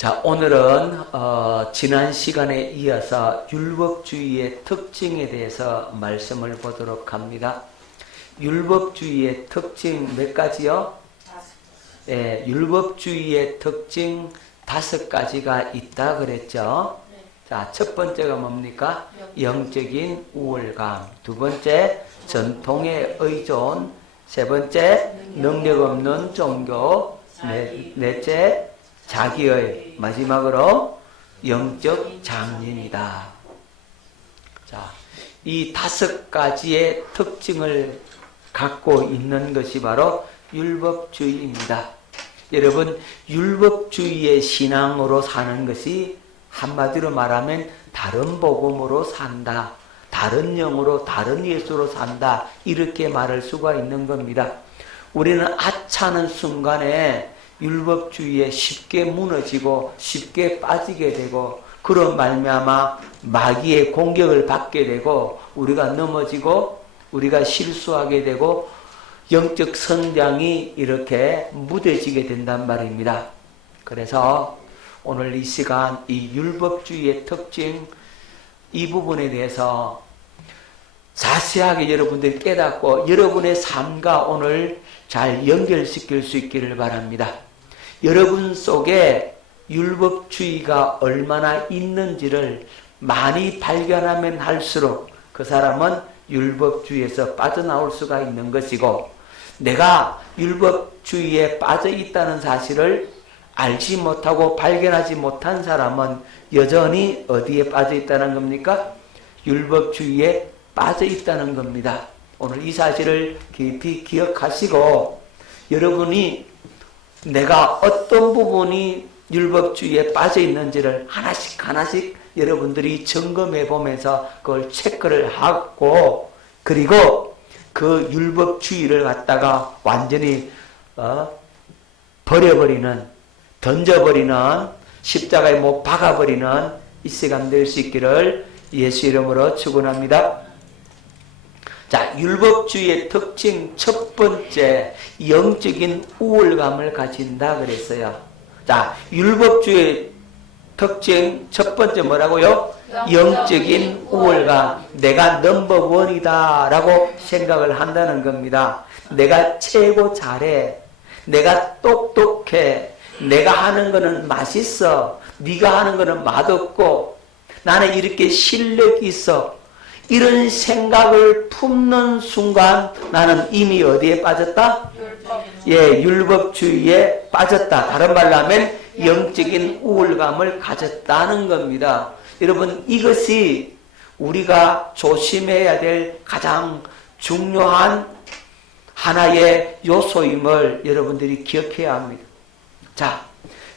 자, 오늘은 지난 시간에 이어서 율법주의의 특징에 대해서 말씀을 보도록 합니다. 율법주의의 특징 몇 가지요? 네, 율법주의의 특징 5가지가 있다 그랬죠. 자, 첫 번째가 뭡니까? 영적인 우월감. 두 번째, 전통에 의존. 세 번째, 능력 없는 종교. 넷째, 자기의. 마지막으로 영적 장년이다. 자, 이 5가지의 특징을 갖고 있는 것이 바로 율법주의입니다. 여러분, 율법주의의 신앙으로 사는 것이 한마디로 말하면 다른 복음으로 산다. 다른 영으로, 다른 예수로 산다. 이렇게 말할 수가 있는 겁니다. 우리는 아차하는 순간에 율법주의에 쉽게 무너지고 쉽게 빠지게 되고 그런 말미암아 마귀의 공격을 받게 되고 우리가 넘어지고 우리가 실수하게 되고 영적 성장이 이렇게 무뎌지게 된단 말입니다. 그래서 오늘 이 시간 이 율법주의의 특징 이 부분에 대해서 자세하게 여러분들이 깨닫고 여러분의 삶과 오늘 잘 연결시킬 수 있기를 바랍니다. 여러분 속에 율법주의가 얼마나 있는지를 많이 발견하면 할수록 그 사람은 율법주의에서 빠져나올 수가 있는 것이고 내가 율법주의에 빠져 있다는 사실을 알지 못하고 발견하지 못한 사람은 여전히 어디에 빠져 있다는 겁니까? 율법주의에 빠져 있다는 겁니다. 오늘 이 사실을 깊이 기억하시고 여러분이 내가 어떤 부분이 율법주의에 빠져 있는지를 하나씩 여러분들이 점검해 보면서 그걸 체크를 하고 그리고 그 율법주의를 갖다가 완전히 버려버리는 던져버리는 십자가에 못 박아버리는 이 시간 될 수 있기를 예수 이름으로 축원합니다. 자, 율법주의의 특징 첫 번째, 영적인 우월감을 가진다 그랬어요. 자, 율법주의의 특징 첫 번째 뭐라고요? 영적인 우월감. 내가 넘버원이다 라고 생각을 한다는 겁니다. 내가 최고 잘해. 내가 똑똑해. 내가 하는 거는 맛있어. 네가 하는 거는 맛없고 나는 이렇게 실력이 있어. 이런 생각을 품는 순간 나는 이미 어디에 빠졌다? 율법주의에 빠졌다. 다른 말로 하면 영적인 우월감을 가졌다는 겁니다. 여러분, 이것이 우리가 조심해야 될 가장 중요한 하나의 요소임을 여러분들이 기억해야 합니다. 자,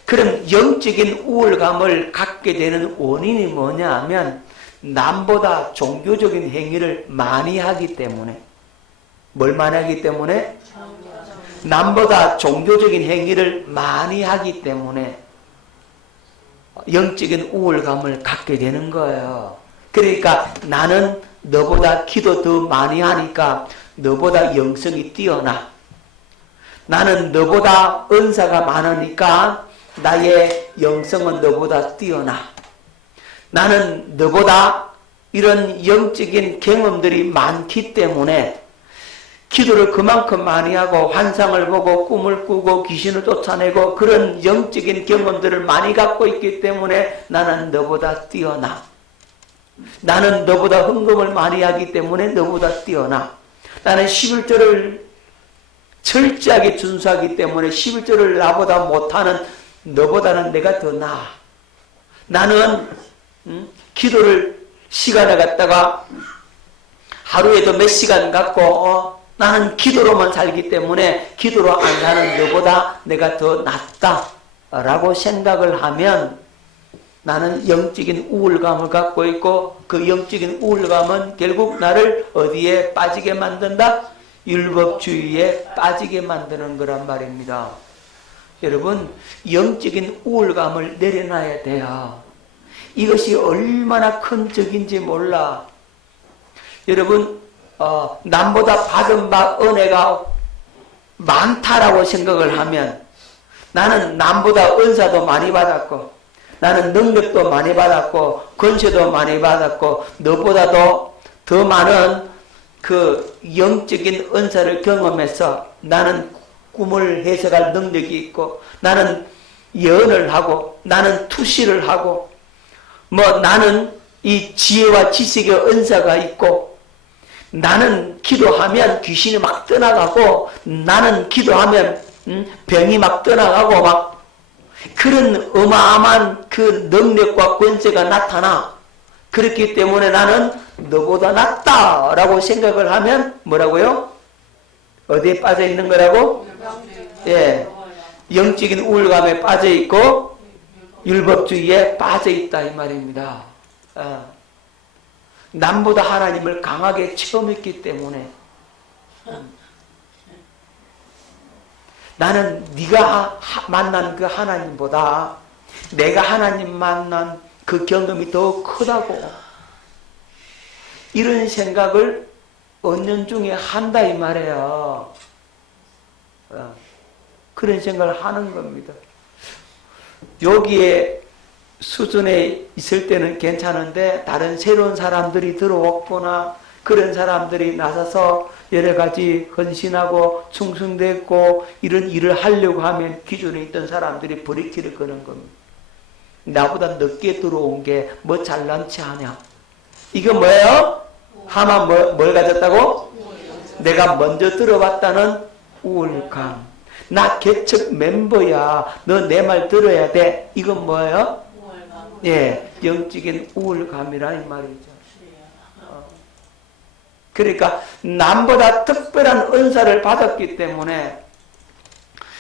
그럼 영적인 우월감을 갖게 되는 원인이 뭐냐 하면 남보다 종교적인 행위를 많이 하기 때문에 뭘 많이 하기 때문에? 남보다 종교적인 행위를 많이 하기 때문에 영적인 우월감을 갖게 되는 거예요. 그러니까 나는 너보다 기도 더 많이 하니까 너보다 영성이 뛰어나. 나는 너보다 은사가 많으니까 나의 영성은 너보다 뛰어나. 나는 너보다 이런 영적인 경험들이 많기 때문에 기도를 그만큼 많이 하고 환상을 보고 꿈을 꾸고 귀신을 쫓아내고 그런 영적인 경험들을 많이 갖고 있기 때문에 나는 너보다 뛰어나. 나는 너보다 헌금을 많이 하기 때문에 너보다 뛰어나. 나는 11조를 철저하게 준수하기 때문에 11조를 나보다 못하는 너보다는 내가 더 나아. 나는 기도를 시간을 갖다가 하루에도 몇 시간 갖고 나는 기도로만 살기 때문에 기도로 안 사는 너보다 내가 더 낫다 라고 생각을 하면 나는 영적인 우월감을 갖고 있고 그 영적인 우월감은 결국 나를 어디에 빠지게 만든다? 율법주의에 빠지게 만드는 거란 말입니다. 여러분, 영적인 우월감을 내려놔야 돼요. 이것이 얼마나 큰 적인지 몰라. 여러분, 남보다 받은 바 은혜가 많다라고 생각을 하면 나는 남보다 은사도 많이 받았고 나는 능력도 많이 받았고 권세도 많이 받았고 너보다도 더 많은 그 영적인 은사를 경험해서 나는 꿈을 해석할 능력이 있고 나는 예언을 하고 나는 투시를 하고 뭐 나는 이 지혜와 지식의 은사가 있고 나는 기도하면 귀신이 막 떠나가고 나는 기도하면 병이 막 떠나가고 막 그런 어마어마한 그 능력과 권세가 나타나. 그렇기 때문에 나는 너보다 낫다라고 생각을 하면 뭐라고요? 어디에 빠져 있는 거라고? 예, 영적인 우울감에 빠져 있고 율법주의에 빠져 있다 이 말입니다. 남보다 하나님을 강하게 체험했기 때문에 나는 네가 만난 그 하나님보다 내가 하나님 만난 그 경험이 더 크다고 이런 생각을 은연중에 한다 이 말이에요. 그런 생각을 하는 겁니다. 여기에 수준에 있을 때는 괜찮은데 다른 새로운 사람들이 들어왔거나 그런 사람들이 나서서 여러 가지 헌신하고 충성됐고 이런 일을 하려고 하면 기존에 있던 사람들이 브레이크를 거는 겁니다. 나보다 늦게 들어온 게 뭐 잘난치 하냐. 이거 뭐예요? 하만 뭘 가졌다고? 내가 먼저 들어봤다는 우울감. 나 개척 멤버야. 너 내 말 들어야 돼. 이건 뭐예요? 예, 영적인 우울감이라 이 말이죠. 그러니까 남보다 특별한 은사를 받았기 때문에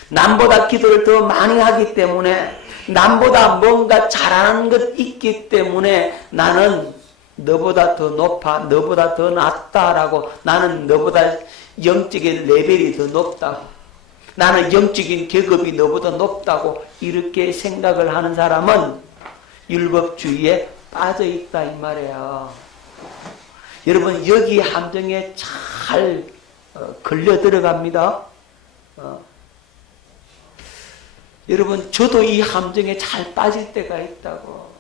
남보다 기도를 더 많이 하기 때문에 남보다 뭔가 잘하는 것 있기 때문에 나는 너보다 더 높아, 너보다 더 낫다라고 나는 너보다 영적인 레벨이 더 높다고 나는 영적인 계급이 너보다 높다고 이렇게 생각을 하는 사람은 율법주의에 빠져있다 이 말이에요. 여러분 여기 함정에 잘 걸려 들어갑니다. 여러분 저도 이 함정에 잘 빠질 때가 있다고.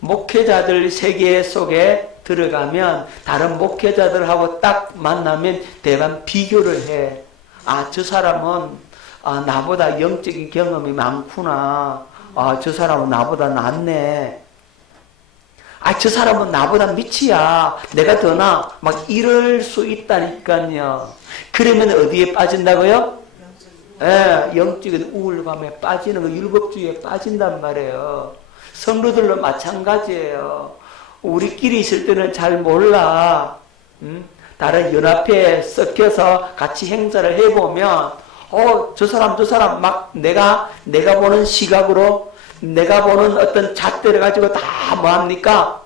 목회자들 세계 속에 들어가면 다른 목회자들하고 딱 만나면 대반 비교를 해. 아, 저 사람은 나보다 영적인 경험이 많구나. 아, 저 사람은 나보다 낫네. 아, 저 사람은 나보다 밑이야. 내가 더 나아. 막 이럴 수 있다니까요. 그러면 어디에 빠진다고요? 예, 영적인 우울감에 빠지는 거, 율법주의에 빠진단 말이에요. 성도들도 마찬가지예요. 우리끼리 있을 때는 잘 몰라. 다른 연합회에 섞여서 같이 행사를 해보면, 저 사람, 막 내가 보는 시각으로, 내가 보는 어떤 잣대를 가지고 다 뭐합니까?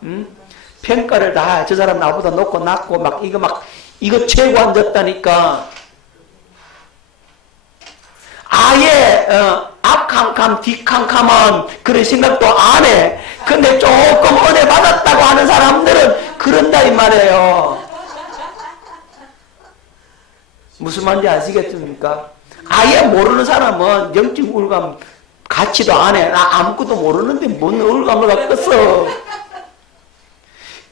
평가를 다, 저 사람 나보다 높고 낮고, 이거 최고 앉았다니까. 아예, 앞캄캄, 뒷캄캄한 그런 생각도 안 해. 근데 조금 은혜 받았다고 하는 사람들은 그런다, 이 말이에요. 무슨 말인지 아시겠습니까? 아예 모르는 사람은 영적 우울감 같이도 안 해. 나 아무것도 모르는데 뭔 우울감을 갖겠어.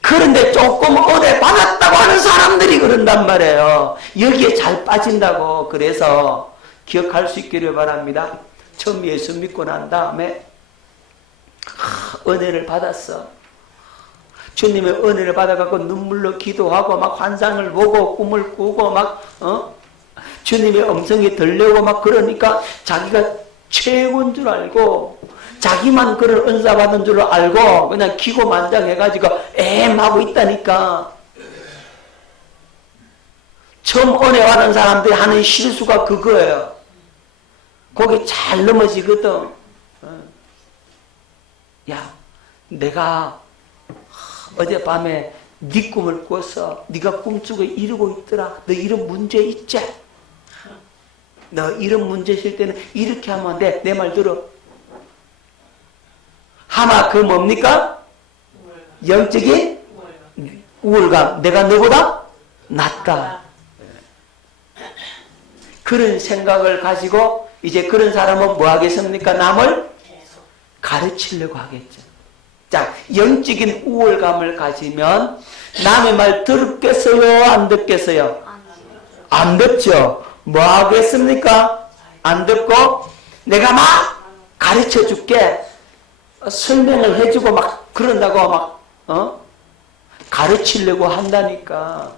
그런데 조금 은혜 받았다고 하는 사람들이 그런단 말이에요. 여기에 잘 빠진다고. 그래서 기억할 수 있기를 바랍니다. 처음 예수 믿고 난 다음에 은혜를 받았어. 주님의 은혜를 받아갖고 눈물로 기도하고 막 환상을 보고 꿈을 꾸고 주님의 음성이 들려오고 막 그러니까 자기가 최고인 줄 알고 자기만 그런 은사 받은 줄 알고 그냥 기고만장해가지고 하고 있다니까. 처음 은혜 받은 사람들이 하는 실수가 그거예요. 거기 잘 넘어지거든. 야, 내가 어젯밤에 네 꿈을 꿨어. 네가 꿈속에 이러고 있더라. 너 이런 문제 있지? 너 이런 문제 있을 때는 이렇게 하면 안 돼. 내 말 들어. 하나 그 뭡니까? 영적인 우울감. 내가 너보다 낫다. 그런 생각을 가지고 이제 그런 사람은 뭐 하겠습니까? 남을 가르치려고 하겠죠. 자, 영적인 우월감을 가지면 남의 말 듣겠어요? 안 듣겠어요? 안 듣죠. 뭐 하겠습니까? 안 듣고 내가 막 가르쳐 줄게. 설명을 해주고 막 그런다고 막 가르치려고 한다니까.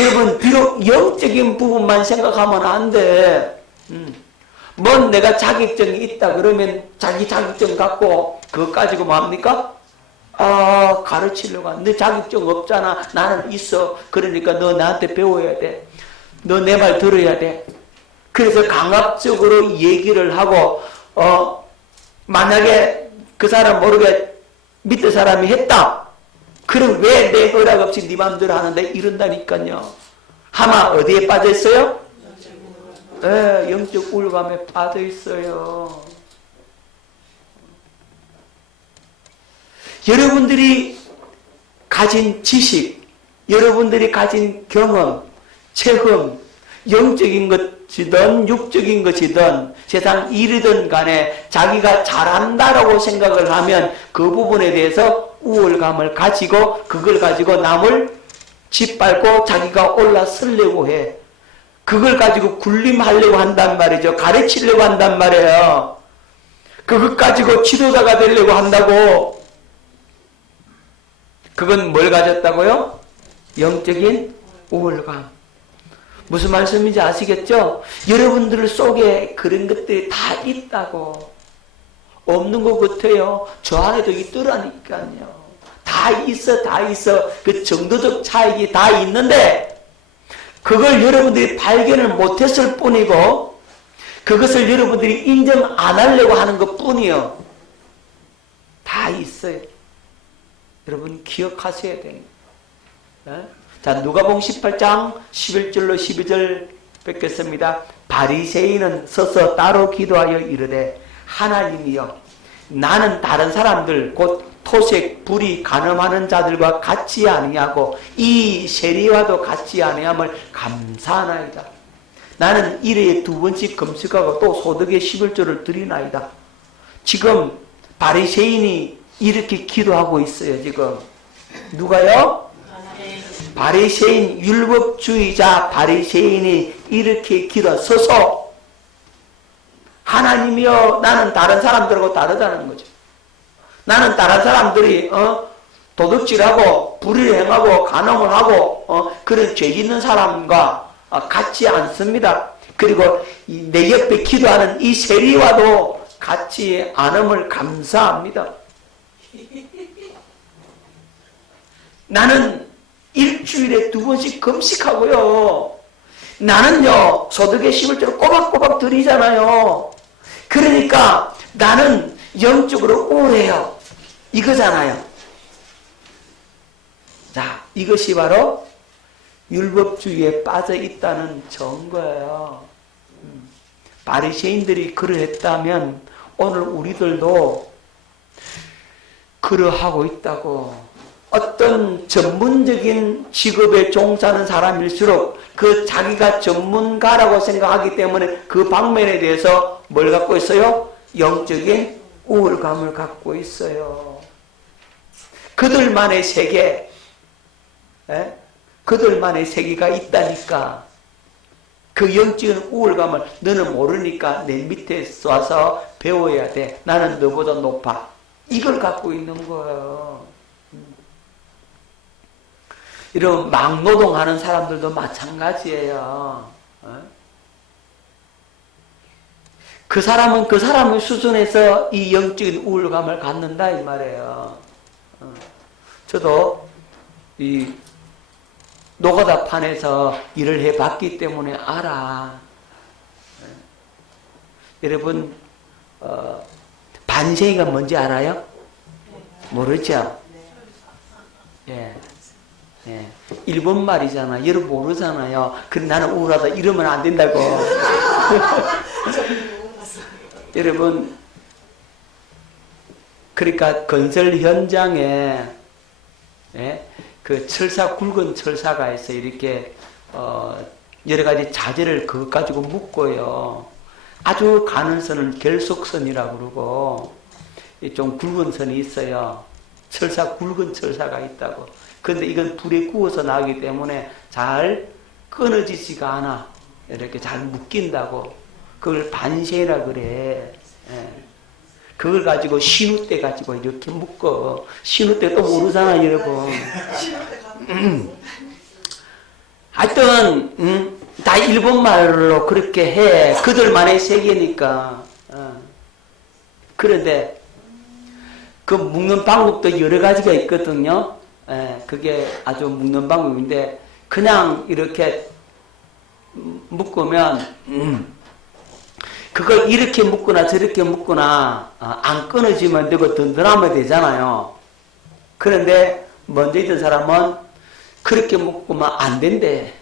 여러분, 비록 영적인 부분만 생각하면 안 돼. 뭔 내가 자격증이 있다 그러면 자기 자격증 갖고 그거 가지고 뭡니까? 가르치려고 하는. 너 자격증 없잖아. 나는 있어. 그러니까 너 나한테 배워야 돼. 너 내 말 들어야 돼. 그래서 강압적으로 얘기를 하고 만약에 그 사람 모르게 밑에 사람이 했다. 그럼 왜 내 허락 없이 네 맘대로 하는데 이런다니까요. 하마 어디에 빠져 있어요? 영적 우울감에 빠져 있어요. 여러분들이 가진 지식, 여러분들이 가진 경험, 체험, 영적인 것이든 육적인 것이든 세상 일이든 간에 자기가 잘한다라고 생각을 하면 그 부분에 대해서 우월감을 가지고 그걸 가지고 남을 짓밟고 자기가 올라서려고 해. 그걸 가지고 군림하려고 한단 말이죠. 가르치려고 한단 말이에요. 그것 가지고 지도자가 되려고 한다고. 그건 뭘 가졌다고요? 영적인 우월감. 무슨 말씀인지 아시겠죠? 여러분들 속에 그런 것들이 다 있다고. 없는 것 같아요. 저 안에도 있더라니까요. 다 있어, 다 있어. 그 정도적 차이가 다 있는데 그걸 여러분들이 발견을 못했을 뿐이고 그것을 여러분들이 인정 안 하려고 하는 것 뿐이요. 다 있어요. 여러분 기억하셔야 돼요. 자, 누가복음 18장 11절로 12절 뵙겠습니다. 바리새인은 서서 따로 기도하여 이르되 하나님이여 나는 다른 사람들 곧 토색, 불이, 간음하는 자들과 같지 아니하고 이 세리와도 같지 아니함을 감사하나이다. 나는 일회에 2번씩 금식하고 또 소득의 11조를 드리나이다. 지금 바리새인이 이렇게 기도하고 있어요. 지금 누가요? 바리새인, 율법주의자 바리새인이 이렇게 서서 하나님이여 나는 다른 사람들하고 다르다는 거죠. 나는 다른 사람들이 도둑질하고 불의를 행하고 간음을 하고 그런 죄 짓는 사람과 같지 않습니다. 그리고 내 옆에 기도하는 이 세리와도 같지 않음을 감사합니다. 나는 일주일에 2번씩 금식하고요. 나는요 소득의 11조를 꼬박꼬박 드리잖아요. 그러니까 나는 영적으로 우월해요. 이거잖아요. 자, 이것이 바로 율법주의에 빠져 있다는 증거예요. 바리새인들이 그러했다면 오늘 우리들도 그러하고 있다고. 어떤 전문적인 직업에 종사하는 사람일수록 그 자기가 전문가라고 생각하기 때문에 그 방면에 대해서 뭘 갖고 있어요? 영적인 우월감을 갖고 있어요. 그들만의 세계, 그들만의 세계가 있다니까. 그 영적인 우월감을 너는 모르니까 내 밑에 쏴서 배워야 돼. 나는 너보다 높아. 이걸 갖고 있는 거예요. 이런 막노동하는 사람들도 마찬가지예요. 그 사람은 그 사람의 수준에서 이 영적인 우월감을 갖는다 이 말이에요. 저도 이 노가다판에서 일을 해봤기 때문에 알아. 여러분 반생이가 뭔지 알아요? 모르죠? 예. 예. 일본 말이잖아. 여러분 모르잖아요. 그럼 나는 우울하다 이러면 안 된다고. 여러분 그러니까 건설 현장에 그 철사 굵은 철사가 있어 이렇게 여러 가지 자재를 그것 가지고 묶어요. 아주 가는 선은 결속선이라고 그러고 좀 굵은 선이 있어요. 굵은 철사가 있다고. 근데 이건 불에 구워서 나오기 때문에 잘 끊어지지가 않아. 이렇게 잘 묶인다고. 그걸 반세라 그래. 예. 그걸 가지고 신우대 가지고 이렇게 묶어. 신우대 또 모르잖아, 여러분. 하여튼 다 일본말로 그렇게 해. 그들만의 세계니까. 그런데 그 묶는 방법도 여러 가지가 있거든요. 그게 아주 묶는 방법인데 그냥 이렇게 묶으면 그걸 이렇게 묶거나 저렇게 묶거나 안 끊어지면 되고 든든하면 되잖아요. 그런데 먼저 있던 사람은 그렇게 묶으면 안 된대.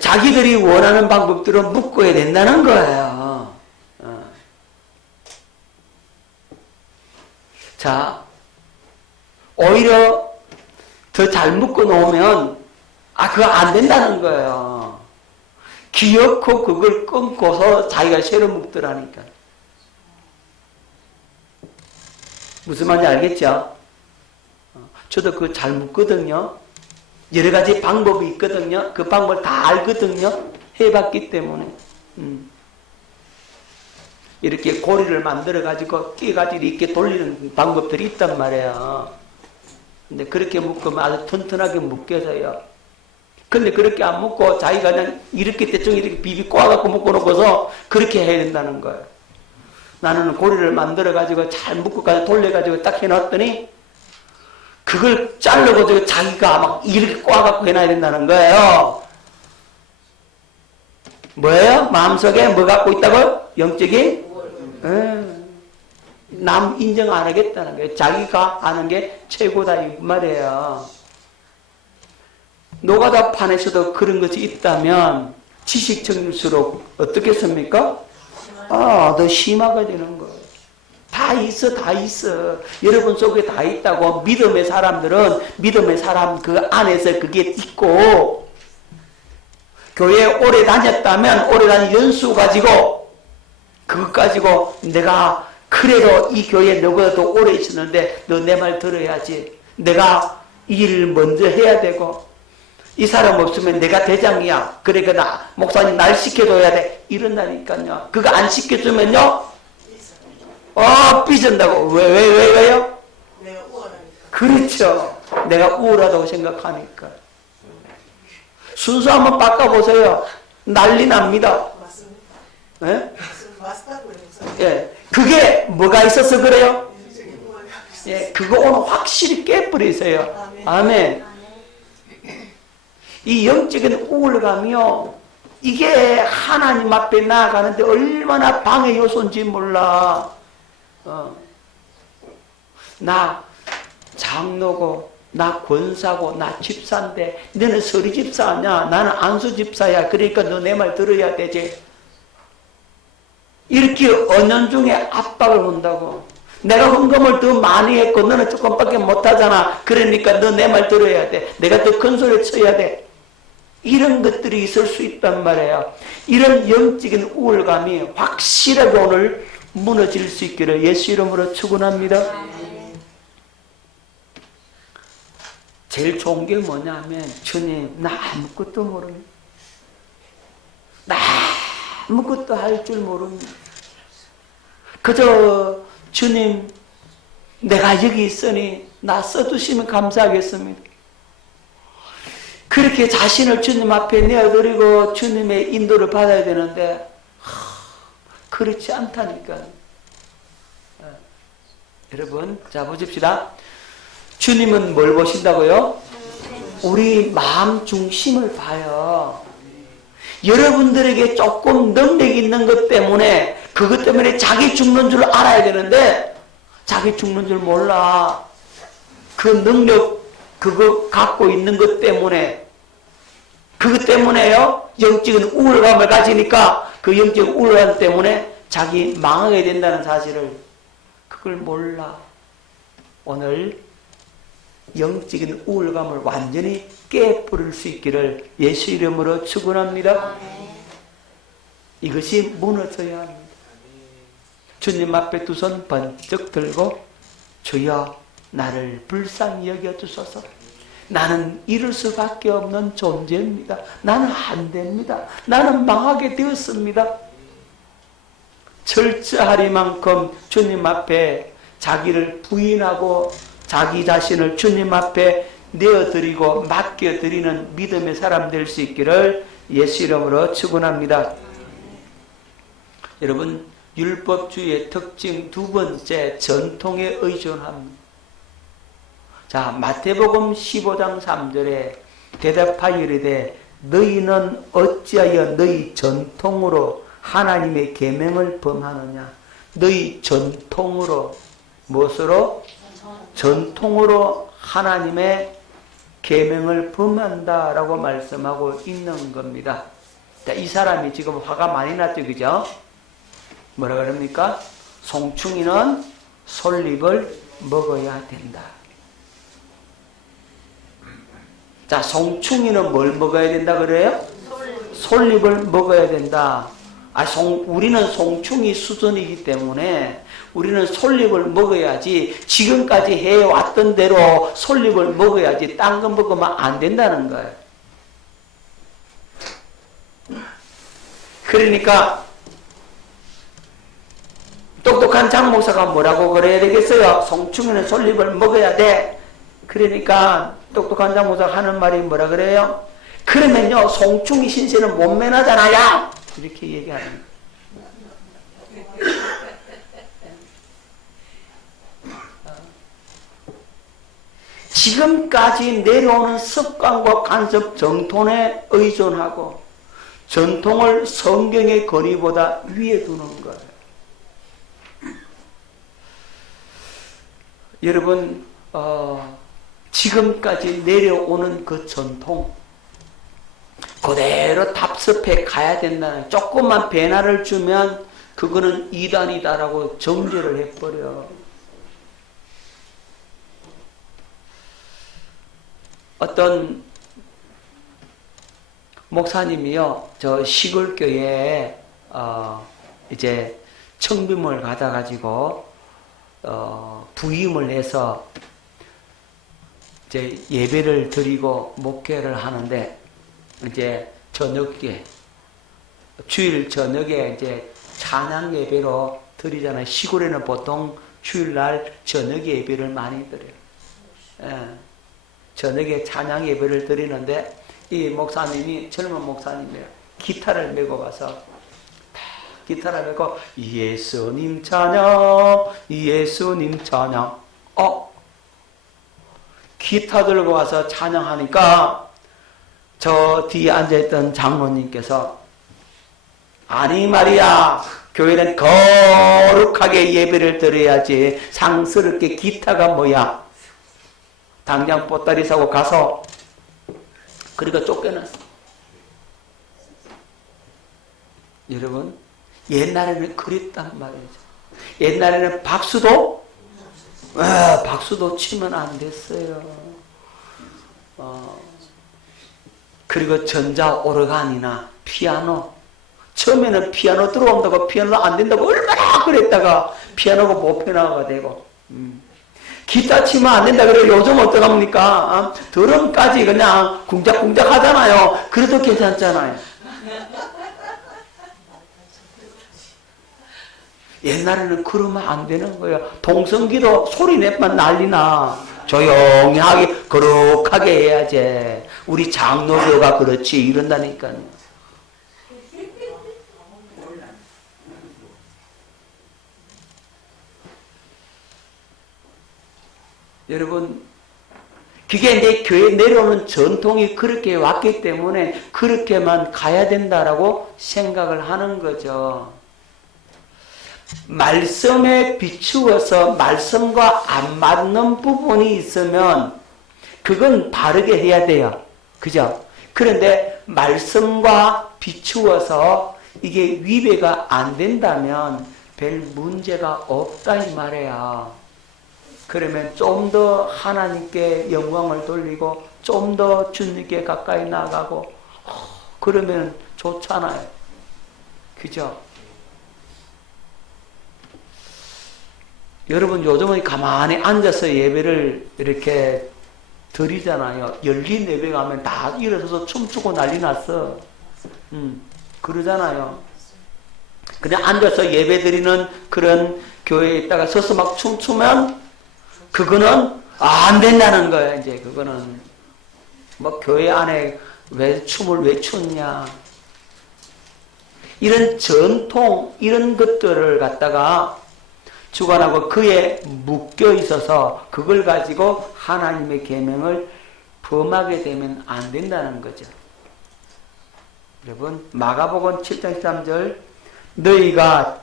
자기들이 원하는 방법대로 묶어야 된다는 거예요. 자, 오히려 더 잘 묶어 놓으면 그거 안 된다는 거예요. 기어코 그걸 끊고서 자기가 새로 묶더라니까. 무슨 말인지 알겠죠? 저도 그거 잘 묶거든요. 여러 가지 방법이 있거든요. 그 방법을 다 알거든요. 해봤기 때문에. 이렇게 고리를 만들어가지고 끼가지고 이렇게 돌리는 방법들이 있단 말이에요. 근데 그렇게 묶으면 아주 튼튼하게 묶여져요. 근데 그렇게 안 묶고 자기가 그냥 이렇게 대충 이렇게 비비 꼬아갖고 묶어놓고서 그렇게 해야 된다는 거예요. 나는 고리를 만들어가지고 잘 묶어가지고 돌려가지고 딱 해놨더니 그걸 자르고 자기가 막 이렇게 꼬아갖고 해놔야 된다는 거예요. 뭐예요? 마음속에 뭐 갖고 있다고요? 영적인? 남 인정 안 하겠다는 거예요. 자기가 아는 게 최고다 이 말이에요. 노가다판에서도 그런 것이 있다면 지식적일수록 어떻겠습니까? 더 심하게 되는 거예요. 다 있어, 다 있어. 여러분 속에 다 있다고. 믿음의 사람들은 믿음의 사람 그 안에서 그게 있고, 교회에 오래 다녔다면 오래 다닌 연수 가지고 그것 가지고 내가 그래도 이 교회에 너보다도 오래 있었는데 너 내 말 들어야지. 내가 이 일을 먼저 해야 되고 이 사람 없으면 내가 대장이야. 그러니까 목사님 날 시켜줘야 돼. 이런다니까요. 그거 안 시켜주면요 삐진다고. 왜요? 내가 우월하니까. 그렇죠. 내가 우월하다고 생각하니까. 순서 한번 바꿔보세요. 난리 납니다. 맞습니다. 예? 맞다고요. 예. 그게 뭐가 있어서 그래요? 영적인 우월감. 예. 그거 오늘 확실히 깨버리세요. 아멘. 이 영적인 우월감이요. 이게 하나님 앞에 나아가는데 얼마나 방해 요소인지 몰라. 나 장로고 나 권사고 나 집사인데 너는 서리 집사 아니야. 나는 안수 집사야. 그러니까 너 내 말 들어야 되지. 이렇게 은연중에 압박을 한다고. 내가 헌금을 더 많이 했고 너는 조금밖에 못하잖아. 그러니까 너 내 말 들어야 돼. 내가 더 큰 소리를 쳐야 돼. 이런 것들이 있을 수 있단 말이에요. 이런 영적인 우월감이 확실하게 오늘 무너질 수 있기를 예수 이름으로 축원합니다. 제일 좋은 게 뭐냐면 주님 나 아무것도 모릅니다. 나 아무것도 할 줄 모릅니다. 그저 주님 내가 여기 있으니 나 써주시면 감사하겠습니다. 그렇게 자신을 주님 앞에 내어드리고 주님의 인도를 받아야 되는데 그렇지 않다니까. 여러분 자 보십시다. 주님은 뭘 보신다고요? 우리 마음 중심을 봐요. 여러분들에게 조금 능력이 있는 것 때문에 그것 때문에 자기 죽는 줄 알아야 되는데 자기 죽는 줄 몰라. 그 능력 그거 갖고 있는 것 때문에 그것 때문에요. 영적인 우월감을 가지니까 그 영적 우월감 때문에 자기 망하게 된다는 사실을 그걸 몰라. 오늘 영적인 우울감을 완전히 깨부릴 수 있기를 예수 이름으로 축원합니다. 이것이 무너져야 합니다. 주님 앞에 두 손 번쩍 들고 주여 나를 불쌍히 여겨주소서. 나는 이럴 수밖에 없는 존재입니다. 나는 안 됩니다. 나는 망하게 되었습니다. 철저하리만큼 주님 앞에 자기를 부인하고 자기 자신을 주님 앞에 내어드리고 맡겨드리는 믿음의 사람 될 수 있기를 예수 이름으로 축원합니다. 여러분, 율법주의의 특징 두 번째, 전통에 의존합니다. 자, 마태복음 15장 3절에 대답하여 이르되 너희는 어찌하여 너희 전통으로 하나님의 계명을 범하느냐. 너희 전통으로, 무엇으로? 전통으로 하나님의 계명을 범한다라고 말씀하고 있는 겁니다. 자, 이 사람이 지금 화가 많이 났죠, 그죠? 뭐라 그럽니까? 송충이는 솔잎을 먹어야 된다. 자, 송충이는 뭘 먹어야 된다 그래요? 솔잎을 먹어야 된다. 우리는 송충이 수준이기 때문에 우리는 솔잎을 먹어야지, 지금까지 해왔던 대로 솔잎을 먹어야지 딴 거 먹으면 안 된다는 거예요. 그러니까 똑똑한 장목사가 뭐라고 그래야 되겠어요? 송충이는 솔잎을 먹어야 돼. 그러니까 똑똑한 장목사가 하는 말이 뭐라 그래요? 그러면요, 송충이 신세는 못 면하잖아요. 이렇게 얘기하는 거예요. 지금까지 내려오는 습관과 간섭 정통에 의존하고 전통을 성경의 권위보다 위에 두는 거예요. 여러분, 지금까지 내려오는 그 전통 그대로 답습해 가야 된다는, 조금만 변화를 주면 그거는 이단이다라고 정죄를 해버려. 어떤 목사님이요, 저 시골교회에 이제 청비문을 받아가지고 부임을 해서 이제 예배를 드리고 목회를 하는데, 이제 저녁에, 주일 저녁에 이제 찬양 예배로 드리잖아요. 시골에는 보통 주일날 저녁 예배를 많이 드려요. 예. 저녁에 찬양 예배를 드리는데, 이 목사님이, 젊은 목사님이에요. 기타를 메고 가서, 기타를 메고, 예수님 찬양, 예수님 찬양. 기타 들고 와서 찬양하니까, 저 뒤에 앉아있던 장로님께서, 아니 말이야, 교회는 거룩하게 예배를 드려야지 상스럽게 기타가 뭐야. 당장 보따리 사고 가서, 그러니까 쫓겨났어. 여러분, 옛날에는 그랬단 말이죠. 옛날에는 박수도 치면 안 됐어요. 그리고 전자 오르간이나 피아노, 처음에는 피아노 들어온다고 피아노 안 된다고 얼마나 그랬다가 피아노가 보편화가 되고, 기타 치면 안 된다 그래요. 요즘 어떡합니까? 드럼까지 그냥 궁작궁작 하잖아요. 그래도 괜찮잖아요. 옛날에는 그러면 안 되는 거예요. 동성기도 소리 내면 난리나. 조용히 하게, 거룩하게 해야지. 우리 장로교가 그렇지, 이런다니까요. 여러분, 그게 이제 교회 내려오는 전통이 그렇게 왔기 때문에 그렇게만 가야 된다라고 생각을 하는 거죠. 말씀에 비추어서 말씀과 안 맞는 부분이 있으면 그건 바르게 해야 돼요. 그죠? 그런데 말씀과 비추어서 이게 위배가 안 된다면 별 문제가 없다 이 말이에요. 그러면 좀 더 하나님께 영광을 돌리고 좀 더 주님께 가까이 나가고 그러면 좋잖아요. 그죠? 여러분 요즘은 가만히 앉아서 예배를 이렇게 드리잖아요. 열린 예배 가면 다 일어서서 춤추고 난리 났어. 그러잖아요. 그냥 앉아서 예배 드리는 그런 교회에 있다가 서서 막 춤추면 그거는 안 된다는 거야. 이제 그거는 뭐 교회 안에 왜 춤을 왜 췄냐. 이런 전통 이런 것들을 갖다가 주관하고 그에 묶여 있어서 그걸 가지고 하나님의 계명을 범하게 되면 안 된다는 거죠. 여러분 마가복음 7장 13절 너희가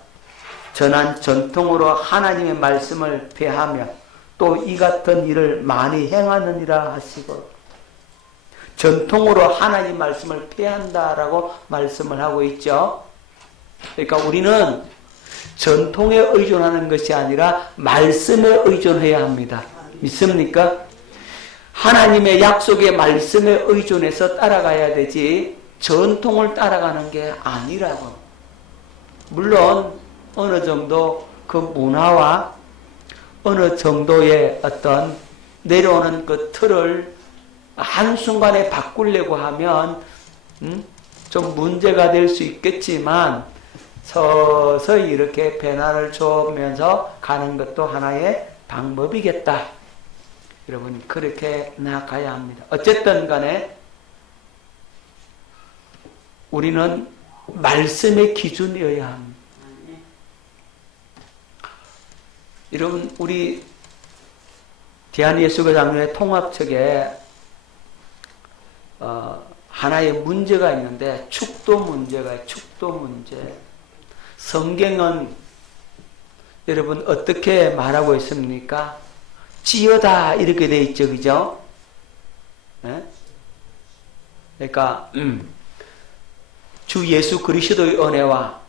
전한 전통으로 하나님의 말씀을 폐하며 또 이 같은 일을 많이 행하느니라 하시고 전통으로 하나님 말씀을 폐한다라고 말씀을 하고 있죠. 그러니까 우리는 전통에 의존하는 것이 아니라 말씀에 의존해야 합니다. 믿습니까? 하나님의 약속의 말씀에 의존해서 따라가야 되지 전통을 따라가는 게 아니라고. 물론 어느 정도 그 문화와 어느 정도의 어떤 내려오는 그 틀을 한순간에 바꾸려고 하면 좀 문제가 될 수 있겠지만 서서히 이렇게 변화를 주면서 가는 것도 하나의 방법이겠다. 여러분 그렇게 나아가야 합니다. 어쨌든 간에 우리는 말씀의 기준이어야 합니다. 여러분 우리 대한예수교장로회 통합측에 하나의 문제가 있는데 축도 문제가 축도 문제. 성경은 여러분 어떻게 말하고 있습니까? 찌어다 이렇게 돼 있죠, 그죠? 네? 그러니까 주 예수 그리스도의 은혜와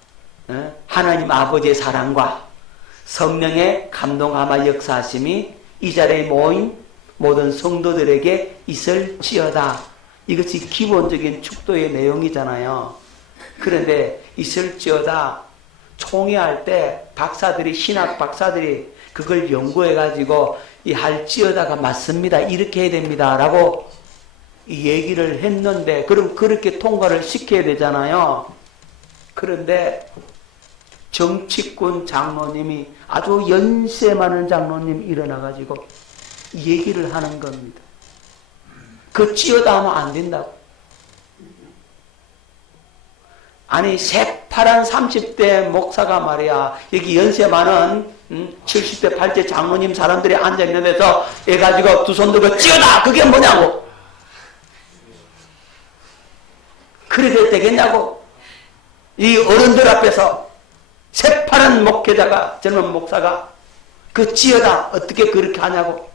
하나님 아버지의 사랑과 성령의 감동하마 역사하심이 이 자리에 모인 모든 성도들에게 있을지어다. 이것이 기본적인 축도의 내용이잖아요. 그런데 있을지어다 총회할 때 박사들이 신학 박사들이 그걸 연구해 가지고 이 할지어다가 맞습니다. 이렇게 해야 됩니다. 라고 얘기를 했는데 그럼 그렇게 통과를 시켜야 되잖아요. 그런데 정치꾼 장로님이 아주 연세 많은 장로님이 일어나가지고 얘기를 하는 겁니다. 그 찌어다 하면 안 된다고. 아니 새파란 30대 목사가 말이야 여기 연세 많은 70대 8대 장로님 사람들이 앉아있는 데서 해가지고 두 손 들고 찌어다 그게 뭐냐고. 그래도 되겠냐고. 이 어른들 앞에서 새파란 목회자가 젊은 목사가 그 찌어다 어떻게 그렇게 하냐고.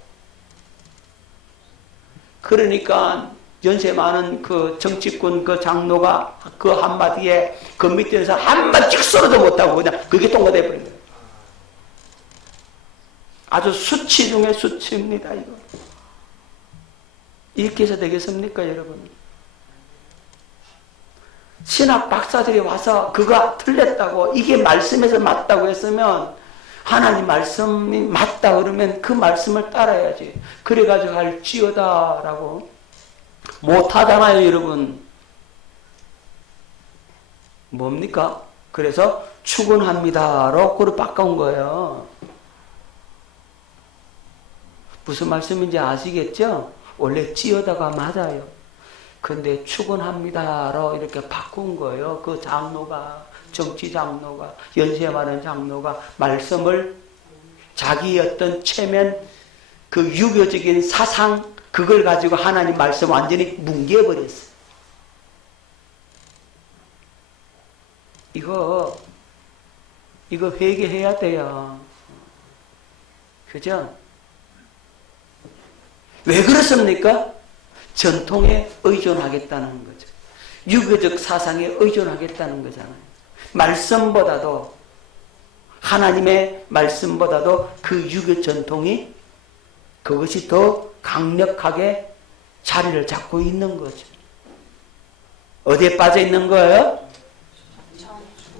그러니까 연세 많은 그 정치꾼 그 장로가 그 한마디에 그 밑에서 한마디 찍소리도 못하고 그냥 그게 통과돼 버린 거예요. 아주 수치 중에 수치입니다. 이거. 이렇게 해서 되겠습니까 여러분? 신학 박사들이 와서 그거 틀렸다고 이게 말씀에서 맞다고 했으면 하나님 말씀이 맞다 그러면 그 말씀을 따라야지. 그래가지고 할지어다라고 못하잖아요 여러분. 뭡니까? 그래서 축원합니다로 그걸 바꿔온 거예요. 무슨 말씀인지 아시겠죠? 원래 찌어다가 맞아요. 근데 축원합니다로 이렇게 바꾼 거예요. 그 장로가 정치 장로가 연세 많은 장로가 말씀을 자기 어떤 체면 그 유교적인 사상 그걸 가지고 하나님 말씀 완전히 뭉개버렸어요. 이거 회개해야 돼요. 그죠? 왜 그렇습니까? 전통에 의존하겠다는 거죠. 유교적 사상에 의존하겠다는 거잖아요. 말씀보다도 하나님의 말씀보다도 그 유교 전통이 그것이 더 강력하게 자리를 잡고 있는 거죠. 어디에 빠져 있는 거예요?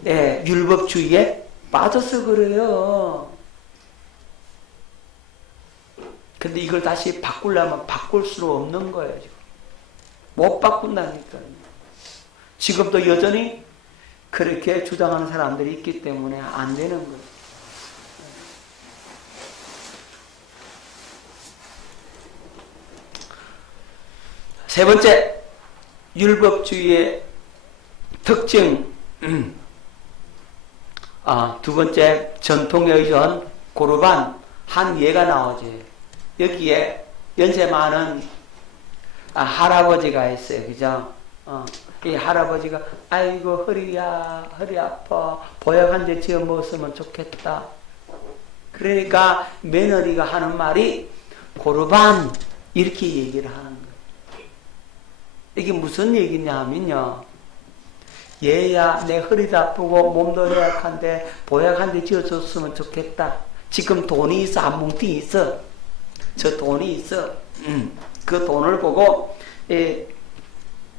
예, 율법주의에 빠져서 그래요. 근데 이걸 다시 바꾸려면 바꿀 수 없는 거예요. 지금. 못 바꾼다니까요. 지금도 여전히 그렇게 주장하는 사람들이 있기 때문에 안 되는 거예요. 세 번째, 율법주의의 특징. 두 번째, 전통에 의존, 고르반, 한 예가 나오지. 여기에 연세 많은 할아버지가 있어요. 그죠? 이 할아버지가, 아이고, 허리야, 허리 아파. 보약 한 대 지어 먹었으면 좋겠다. 그러니까 며느리가 하는 말이, 고르반, 이렇게 얘기를 하는 거예요. 이게 무슨 얘기냐 하면요. 얘야, 내 허리도 아프고 몸도 약한데 보약 한 대 지어줬으면 좋겠다. 지금 돈이 있어, 한 뭉뚱이 있어. 저 돈이 있어. 그 돈을 보고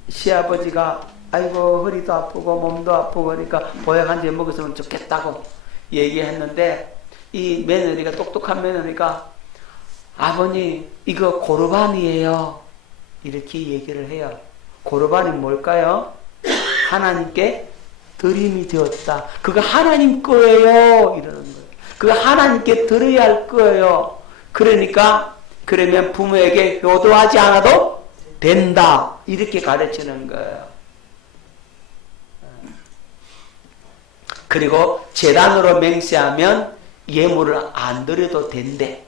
시아버지가 아이고 허리도 아프고 몸도 아프고 그러니까 보약 한 대 먹었으면 좋겠다고 얘기했는데 이 며느리가 똑똑한 며느리가 아버님 이거 고르반이에요. 이렇게 얘기를 해요. 고르반이 뭘까요? 하나님께 드림이 되었다. 그거 하나님 거예요. 이러는 거예요. 그거 하나님께 드려야 할 거예요. 그러니까 그러면 부모에게 효도하지 않아도 된다. 이렇게 가르치는 거예요. 그리고 제단으로 맹세하면 예물을 안 드려도 된대.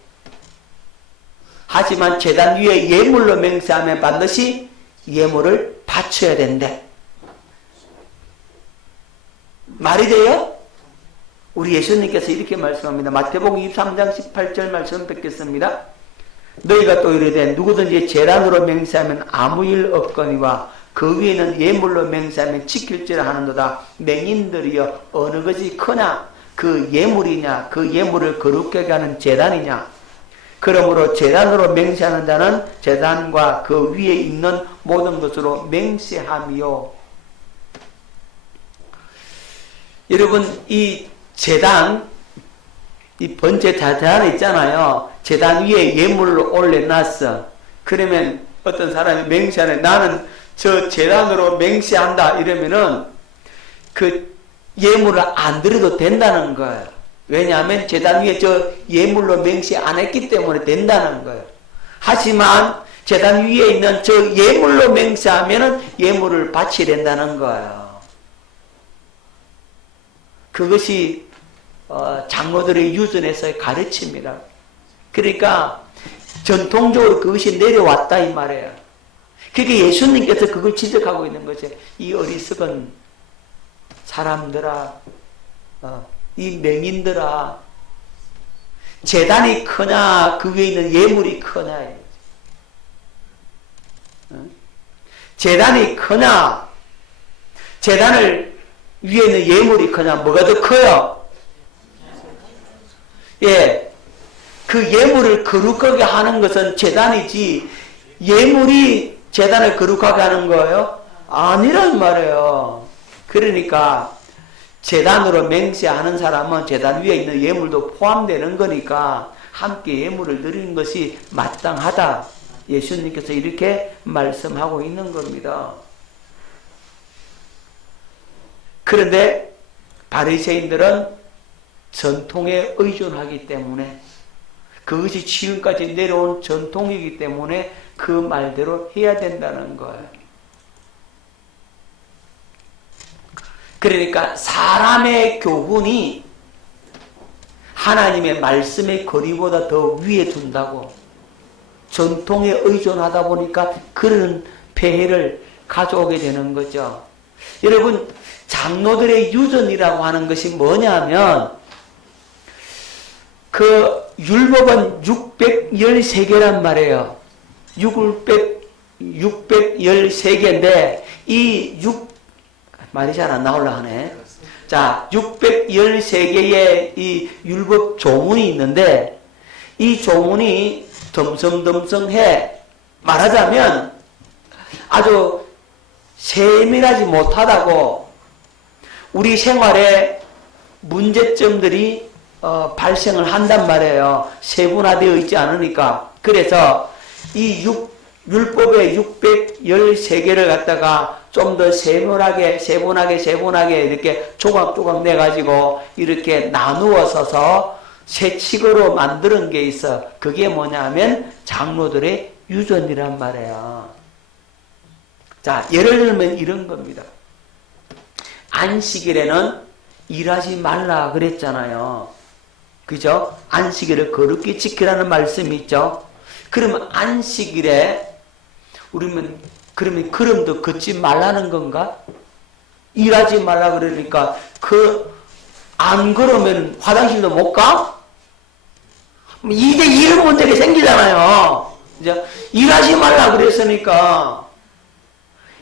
하지만 제단 위에 예물로 맹세하면 반드시 예물을 바쳐야 된대. 말이 돼요? 우리 예수님께서 이렇게 말씀합니다. 마태복음 23장 18절 말씀 뵙겠습니다. 너희가 또 이르되 누구든지 제단으로 맹세하면 아무 일 없거니와 그 위에는 예물로 맹세하면 지킬지라 하는도다. 맹인들이여 어느 것이 크나 그 예물이냐 그 예물을 거룩하게 하는 제단이냐. 그러므로 제단으로 맹세하는 자는 제단과 그 위에 있는 모든 것으로 맹세하며. 여러분 이 제단, 이 번제 제단 있잖아요. 제단 위에 예물을 올려놨어. 그러면 어떤 사람이 맹세하는 나는 저 제단으로 맹세한다 이러면은 그 예물을 안 드려도 된다는 거예요. 왜냐하면 제단 위에 저 예물로 맹세 안 했기 때문에 된다는 거예요. 하지만 제단 위에 있는 저 예물로 맹세하면은 예물을 바쳐야 된다는 거예요. 그것이 장로들의 유전에서의 가르침이라. 그러니까 전통적으로 그것이 내려왔다 이 말이에요. 그게 예수님께서 그걸 지적하고 있는 거죠. 이 어리석은 사람들아, 이 맹인들아, 제단이 크냐 그 위에 있는 예물이 크냐. 제단이 크냐 제단을 위에 있는 예물이 크냐. 뭐가 더 커요? 예, 그 예물을 거룩하게 하는 것은 제단이지 예물이 제단을 거룩하게 하는 거예요? 아니란 말이에요. 그러니까 제단으로 맹세하는 사람은 제단 위에 있는 예물도 포함되는 거니까 함께 예물을 드리는 것이 마땅하다. 예수님께서 이렇게 말씀하고 있는 겁니다. 그런데 바리새인들은 전통에 의존하기 때문에 그것이 지금까지 내려온 전통이기 때문에 그 말대로 해야 된다는 거예요. 그러니까 사람의 교훈이 하나님의 말씀의 거리보다 더 위에 둔다고. 전통에 의존하다 보니까 그런 폐해를 가져오게 되는 거죠. 여러분 장로들의 유전이라고 하는 것이 뭐냐면 그 율법은 613개란 말이에요. 613개인데 이 말이 잘 안 나오려 하네. 자, 613개의 이 율법 조문이 있는데 이 조문이 덤성덤성해. 말하자면 아주 세밀하지 못하다고 우리 생활에 문제점들이 발생을 한단 말이에요. 세분화되어 있지 않으니까. 그래서 이 율법의 613개를 갖다가 좀 더 세분하게 이렇게 조각조각 내가지고 이렇게 나누어서서 세칙으로 만드는 게 있어. 그게 뭐냐면 장로들의 유전이란 말이에요. 자, 예를 들면 이런 겁니다. 안식일에는 일하지 말라 그랬잖아요. 그죠? 안식일을 거룩히 지키라는 말씀이 있죠. 그러면 안식일에 그러면 걸음도 걷지 말라는 건가? 일하지 말라 그러니까 안 걸으면 화장실도 못 가? 이제 이런 문제가 생기잖아요. 이제 일하지 말라 그랬으니까.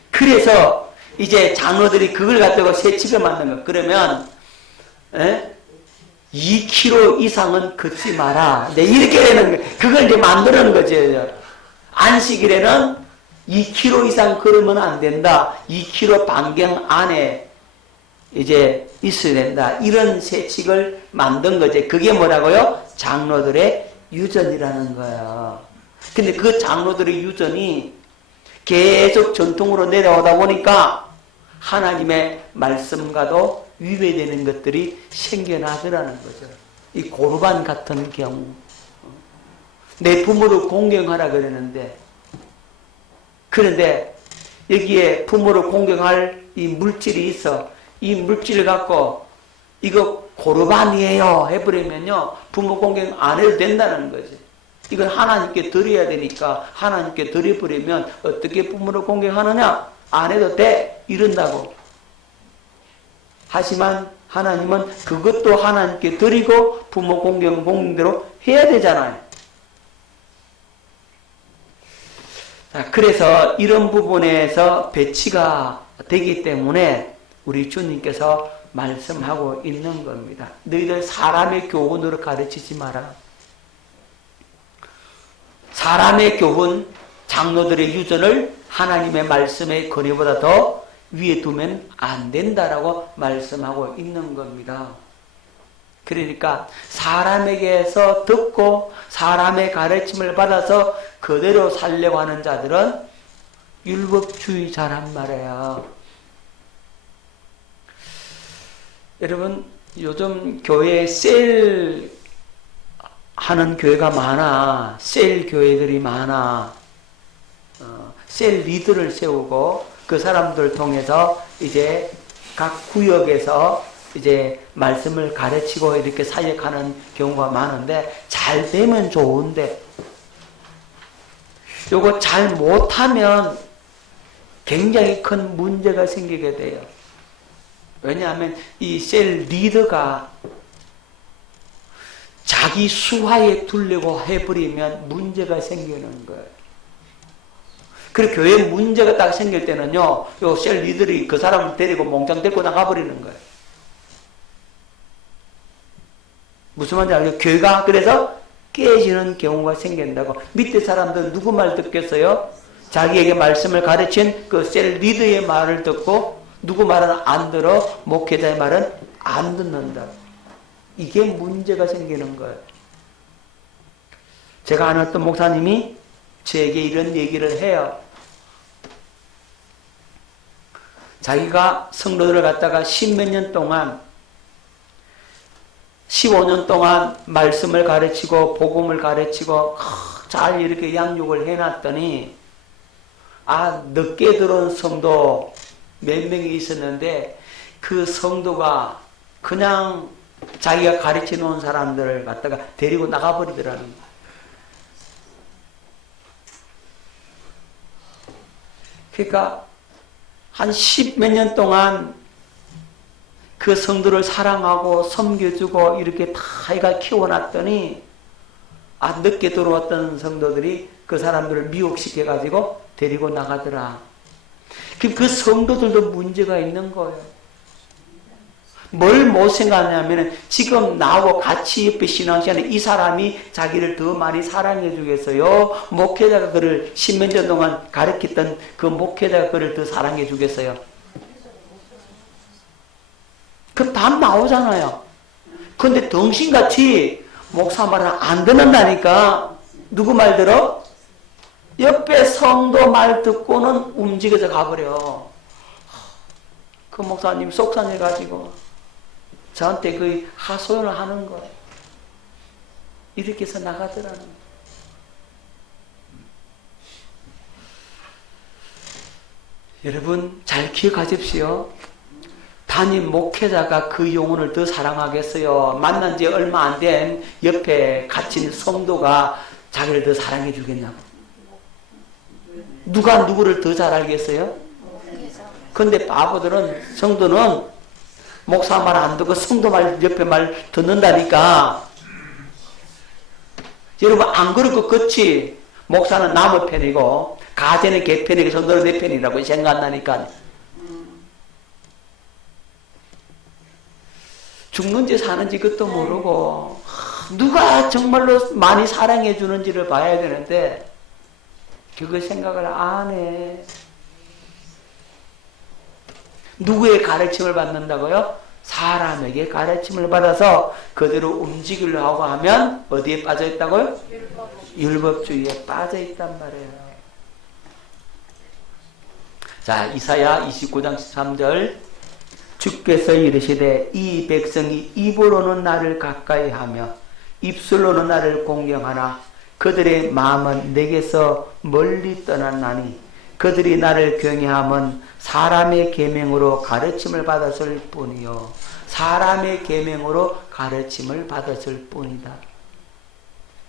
그래서 이제 장로들이 그걸 갖다가 세칙을 만든 거. 그러면 2km 이상은 걷지 마라. 네, 이렇게 되는 거. 그걸 이제 만드는 거죠. 안식일에는 2km 이상 걸으면 안 된다. 2km 반경 안에 이제 있어야 된다. 이런 세칙을 만든 거지. 그게 뭐라고요? 장로들의 유전이라는 거예요. 근데 그 장로들의 유전이 계속 전통으로 내려오다 보니까 하나님의 말씀과도 위배되는 것들이 생겨나더라는 거죠. 이 고르반 같은 경우. 내 부모를 공경하라 그러는데, 그런데 여기에 부모를 공경할 이 물질이 있어. 이 물질을 갖고 이거 고르반이에요 해버리면요, 부모 공경 안 해도 된다는 거지. 이건 하나님께 드려야 되니까 하나님께 드려버리면 어떻게 부모를 공경하느냐? 안 해도 돼. 이런다고. 하지만 하나님은 그것도 하나님께 드리고 부모 공경은 공경대로 해야 되잖아요. 자, 그래서 이런 부분에서 배치가 되기 때문에 우리 주님께서 말씀하고 있는 겁니다. 너희들 사람의 교훈으로 가르치지 마라. 사람의 교훈, 장로들의 유전을 하나님의 말씀의 거리보다 더 위에 두면 안 된다라고 말씀하고 있는 겁니다. 그러니까 사람에게서 듣고 사람의 가르침을 받아서 그대로 살려고 하는 자들은 율법주의자란 말이에요. 여러분, 요즘 교회에 셀 하는 교회가 많아. 셀 교회들이 많아. 셀 리더를 세우고 그 사람들을 통해서 이제 각 구역에서 이제 말씀을 가르치고 이렇게 사역하는 경우가 많은데, 잘 되면 좋은데 요거 잘 못하면 굉장히 큰 문제가 생기게 돼요. 왜냐하면 이 셀 리더가 자기 수하에 두려고 해버리면 문제가 생기는 거예요. 그리고 교회에 문제가 딱 생길 때는요, 요 셀 리더들이 그 사람을 데리고 몽땅 데리고 나가버리는 거예요. 무슨 말인지 알죠? 교회가 그래서 깨지는 경우가 생긴다고. 밑에 사람들은 누구 말 듣겠어요? 자기에게 말씀을 가르친 그 셀 리더의 말을 듣고 누구 말은 안 들어, 목회자의 말은 안 듣는다. 이게 문제가 생기는 거예요. 제가 아는 어떤 목사님이 저에게 이런 얘기를 해요. 자기가 성도들을 갖다가 10몇 년 동안 15년 동안 말씀을 가르치고 복음을 가르치고 잘 이렇게 양육을 해놨더니 늦게 들어온 성도 몇 명이 있었는데 그 성도가 그냥 자기가 가르쳐 놓은 사람들을 갖다가 데리고 나가버리더라는 거예요. 그러니까 한 10몇 년 동안 그 성도를 사랑하고 섬겨주고 이렇게 다 아이가 키워놨더니 늦게 들어왔던 성도들이 그 사람들을 미혹시켜가지고 데리고 나가더라. 그 성도들도 문제가 있는 거예요. 뭘 못 생각하냐면 지금 나하고 같이 옆에 신앙시간에 이 사람이 자기를 더 많이 사랑해 주겠어요? 목회자가 그를 10년 전 동안 가르쳤던 그 목회자가 그를 더 사랑해 주겠어요? 그 답 나오잖아요. 근데 덩신같이 목사 말은 안 듣는다니까. 누구 말 들어? 옆에 성도 말 듣고는 움직여서 가버려. 그 목사님 속상해가지고 저한테 그 하소연을 하는 거예요. 이렇게 해서 나가더라는 거예요. 여러분 잘 기억하십시오. 담임 목회자가 그 영혼을 더 사랑하겠어요? 만난 지 얼마 안 된 옆에 갇힌 성도가 자기를 더 사랑해 주겠냐고. 누가 누구를 더 잘 알겠어요? 근데 바보들은, 성도는 목사 말 안 듣고 성도 말, 옆에 말 듣는다니까. 여러분 안 그럴 것 같지? 목사는 남의 편이고 가재는 개 편이고 성도는 내 편이라고 생각한다니까. 죽는지 사는지 그것도 모르고 누가 정말로 많이 사랑해 주는지를 봐야 되는데 그거 생각을 안 해. 누구의 가르침을 받는다고요? 사람에게 가르침을 받아서 그대로 움직이려고 하면 어디에 빠져 있다고요? 율법주의에 빠져 있단 말이에요. 자, 이사야 29장 13절 주께서 이르시되 이 백성이 입으로는 나를 가까이하며 입술로는 나를 공경하나 그들의 마음은 내게서 멀리 떠났나니 그들이 나를 경외함은 사람의 계명으로 가르침을 받았을 뿐이요 사람의 계명으로 가르침을 받았을 뿐이다.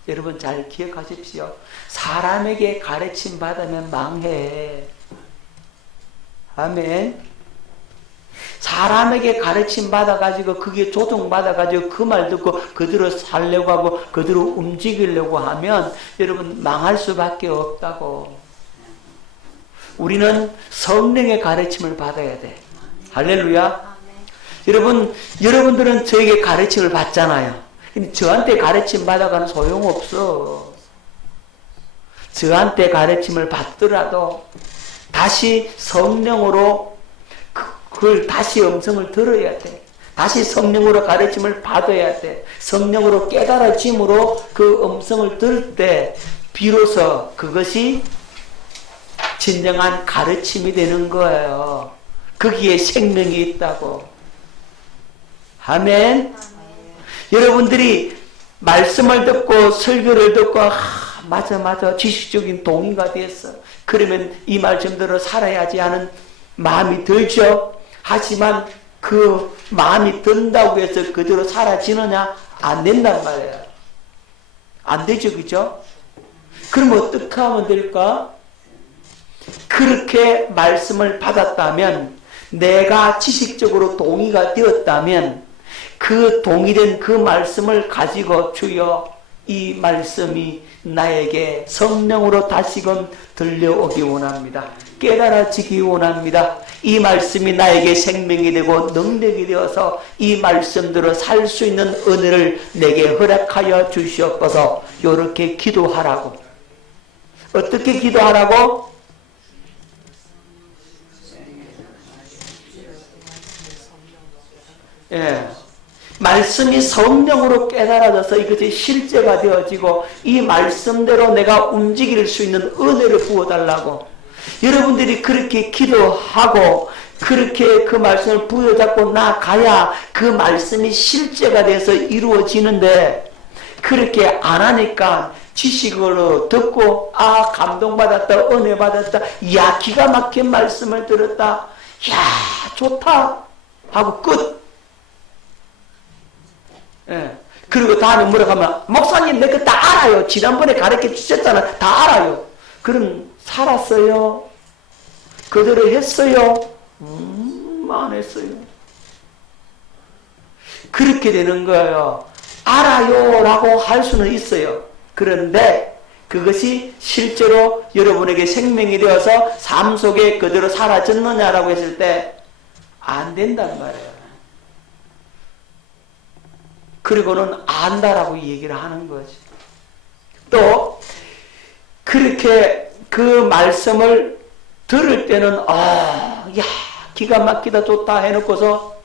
여러분 잘 기억하십시오. 사람에게 가르침 받으면 망해. 아멘. 사람에게 가르침 받아가지고 그게 조종받아가지고 그 말 듣고 그대로 살려고 하고 그대로 움직이려고 하면 여러분 망할 수밖에 없다고. 우리는 성령의 가르침을 받아야 돼. 할렐루야. 여러분, 여러분들은 저에게 가르침을 받잖아요. 근데 저한테 가르침 받아가는 소용없어. 저한테 가르침을 받더라도 다시 성령으로 그걸 다시 음성을 들어야 돼. 다시 성령으로 가르침을 받아야 돼. 성령으로 깨달아짐으로 그 음성을 들을 때 비로소 그것이 진정한 가르침이 되는 거예요. 거기에 생명이 있다고. 아멘. 여러분들이 말씀을 듣고 설교를 듣고 맞아 지식적인 동의가 됐어. 그러면 이 말씀대로 살아야지 하는 마음이 들죠. 하지만 그 마음이 든다고 해서 그대로 사라지느냐? 안 된단 말이에요. 안 되죠, 그죠? 그럼 어떻게 하면 될까? 그렇게 말씀을 받았다면, 내가 지식적으로 동의가 되었다면, 그 동의된 그 말씀을 가지고 주여, 이 말씀이 나에게 성령으로 다시금 들려오기 원합니다. 깨달아지기 원합니다. 이 말씀이 나에게 생명이 되고 능력이 되어서 이 말씀대로 살 수 있는 은혜를 내게 허락하여 주시옵소서. 이렇게 기도하라고. 어떻게 기도하라고? 예. 말씀이 성령으로 깨달아져서 이것이 실제가 되어지고 이 말씀대로 내가 움직일 수 있는 은혜를 부어달라고. 여러분들이 그렇게 기도하고 그렇게 그 말씀을 부여잡고 나가야 그 말씀이 실제가 돼서 이루어지는데, 그렇게 안 하니까 지식으로 듣고 감동받았다, 은혜 받았다, 기가 막힌 말씀을 들었다, 좋다 하고 끝. 예. 그리고 다음에 물어가면 목사님 내가 다 알아요. 지난번에 가르쳐 주셨잖아. 다 알아요. 그럼 살았어요? 그대로 했어요? 안 했어요. 그렇게 되는 거예요. 알아요 라고 할 수는 있어요. 그런데 그것이 실제로 여러분에게 생명이 되어서 삶 속에 그대로 사라졌느냐라고 했을 때 안 된단 말이에요. 그리고는 안다라고 얘기를 하는 거지. 또 그렇게 그 말씀을 들을 때는 야 기가 막히다 좋다 해놓고서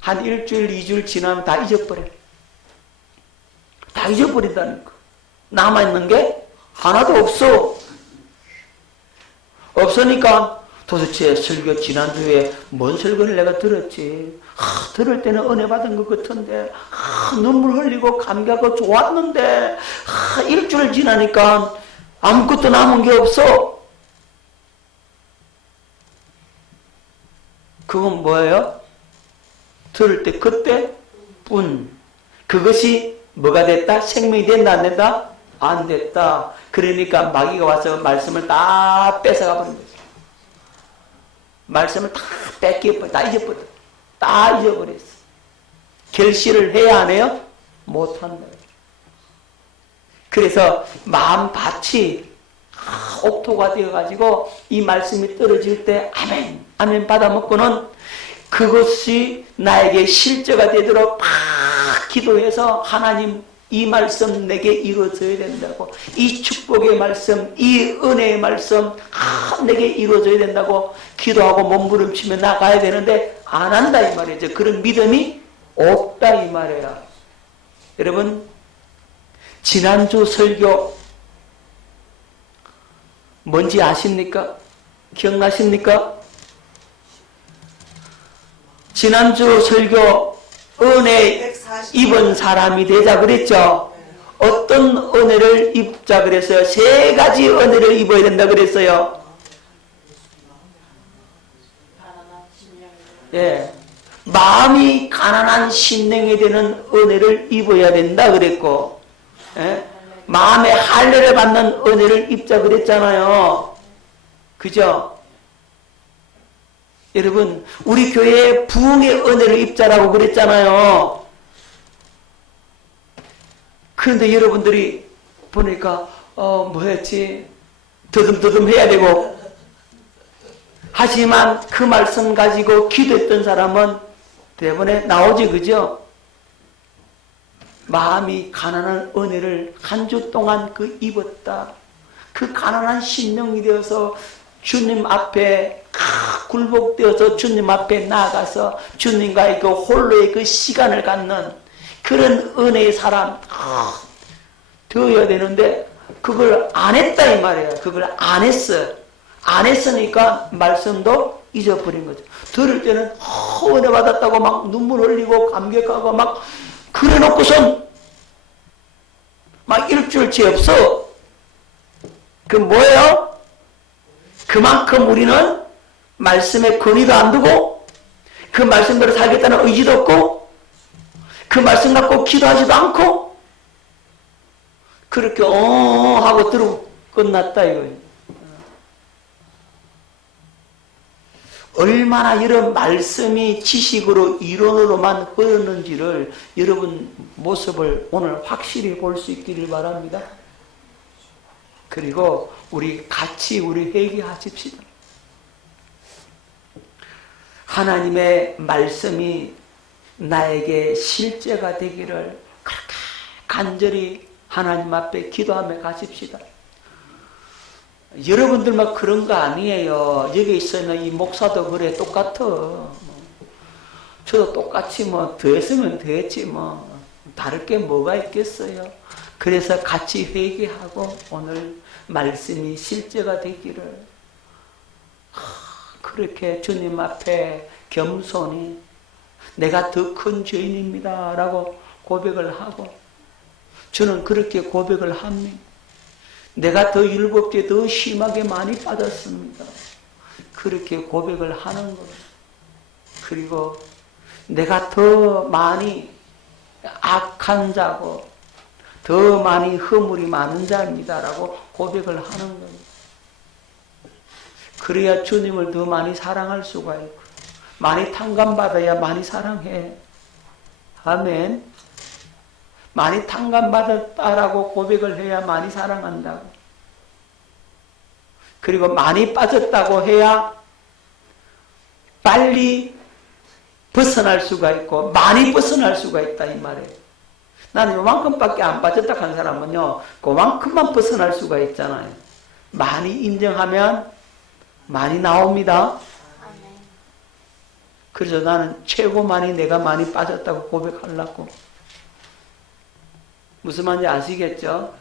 한 일주일, 2주일 지나면 다 잊어버려. 다 잊어버린다니까. 남아있는 게 하나도 없어. 없으니까 도대체 설교 지난주에 뭔 설교를 내가 들었지. 들을 때는 은혜 받은 것 같은데 눈물 흘리고 감기하고 좋았는데 일주일 지나니까 아무것도 남은 게 없어. 그건 뭐예요? 들을 때 그때뿐. 그것이 뭐가 됐다? 생명이 된다 안 된다? 안 됐다. 그러니까 마귀가 와서 말씀을 다 뺏어가 버린 거죠. 말씀을 다 뺏겨버려. 다 잊어버려. 다 잊어버렸어. 결실을 해야 안 해요? 못한다. 그래서 마음밭이 옥토가 되어가지고 이 말씀이 떨어질 때 아멘 아멘 받아먹고는 그것이 나에게 실제가 되도록 막 기도해서 하나님 이 말씀 내게 이루어져야 된다고, 이 축복의 말씀, 이 은혜의 말씀 내게 이루어져야 된다고 기도하고 몸부림치며 나가야 되는데 안 한다 이 말이죠. 그런 믿음이 없다 이 말이야. 여러분 지난주 설교 뭔지 아십니까? 기억나십니까? 지난주 설교 은혜 입은 사람이 되자 그랬죠. 어떤 은혜를 입자 그랬어요? 세 가지 은혜를 입어야 된다 그랬어요. 예, 마음이 가난한 심령이 되는 은혜를 입어야 된다 그랬고, 예? 마음의 할례를 받는 은혜를 입자 그랬잖아요. 그죠? 여러분 우리 교회에 부흥의 은혜를 입자라고 그랬잖아요. 그런데 여러분들이 보니까 뭐였지? 더듬더듬 해야 되고, 하지만 그 말씀 가지고 기도했던 사람은 대본에 나오지 그죠? 마음이 가난한 은혜를 한 주 동안 그 입었다. 그 가난한 심령이 되어서 주님 앞에 굴복되어서 주님 앞에 나아가서 주님과의 그 홀로의 그 시간을 갖는 그런 은혜의 사람 되어야 되는데 그걸 안 했다 이 말이에요. 그걸 안 했어. 안 했으니까 말씀도 잊어버린 거죠. 들을 때는 은혜 받았다고 막 눈물 흘리고 감격하고 막 그래 놓고선 막 일주일째 없어. 그 뭐예요? 그만큼 우리는 말씀에 권위도 안 두고 그 말씀대로 살겠다는 의지도 없고 그 말씀 갖고 기도하지도 않고 그렇게 하고 들고 끝났다 이거예요. 얼마나 이런 말씀이 지식으로 이론으로만 흐르는지를 여러분 모습을 오늘 확실히 볼 수 있기를 바랍니다. 그리고 우리 같이 회개하십시다. 하나님의 말씀이 나에게 실제가 되기를 그렇게 간절히 하나님 앞에 기도하며 가십시다. 여러분들만 그런 거 아니에요. 여기 있으면 이 목사도 그래 똑같아. 저도 똑같이 뭐 더했으면 더했지 뭐 다를 게 뭐가 있겠어요. 그래서 같이 회개하고 오늘 말씀이 실제가 되기를 그렇게 주님 앞에 겸손히 내가 더 큰 죄인입니다 라고 고백을 하고 저는 그렇게 고백을 합니다. 내가 더 율법죄 더 심하게 많이 받았습니다. 그렇게 고백을 하는 거예요. 그리고 내가 더 많이 악한 자고 더 많이 허물이 많은 자입니다라고 고백을 하는 거예요. 그래야 주님을 더 많이 사랑할 수가 있고 많이 탕감받아야 많이 사랑해. 아멘. 많이 탕감받았다라고 고백을 해야 많이 사랑한다고. 그리고 많이 빠졌다고 해야 빨리 벗어날 수가 있고 많이 벗어날 수가 있다 이 말이에요. 나는 요만큼밖에 안 빠졌다 한 사람은요, 그만큼만 벗어날 수가 있잖아요. 많이 인정하면 많이 나옵니다. 그래서 나는 최고 많이 내가 많이 빠졌다고 고백하려고. 무슨 말인지 아시겠죠?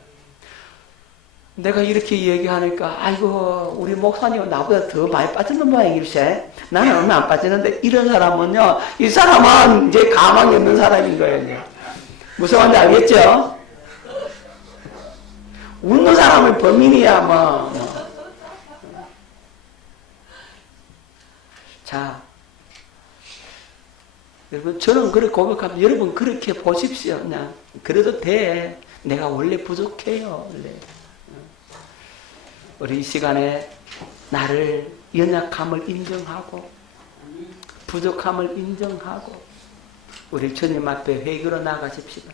내가 이렇게 얘기하니까 아이고 우리 목사님은 나보다 더 많이 빠졌는 모양일세. 나는 얼마 안 빠졌는데 이런 사람은요, 이 사람은 이제 가망이 없는 사람인 거예요. 무슨 말인지 알겠죠? 웃는 사람은 범인이야 뭐. 자, 여러분 저는 그렇게 고백하면 여러분 그렇게 보십시오. 그냥 그래도 돼. 내가 원래 부족해요. 원래. 우리 이 시간에 나를 연약함을 인정하고 부족함을 인정하고 우리 주님 앞에 회개로 나가십시다.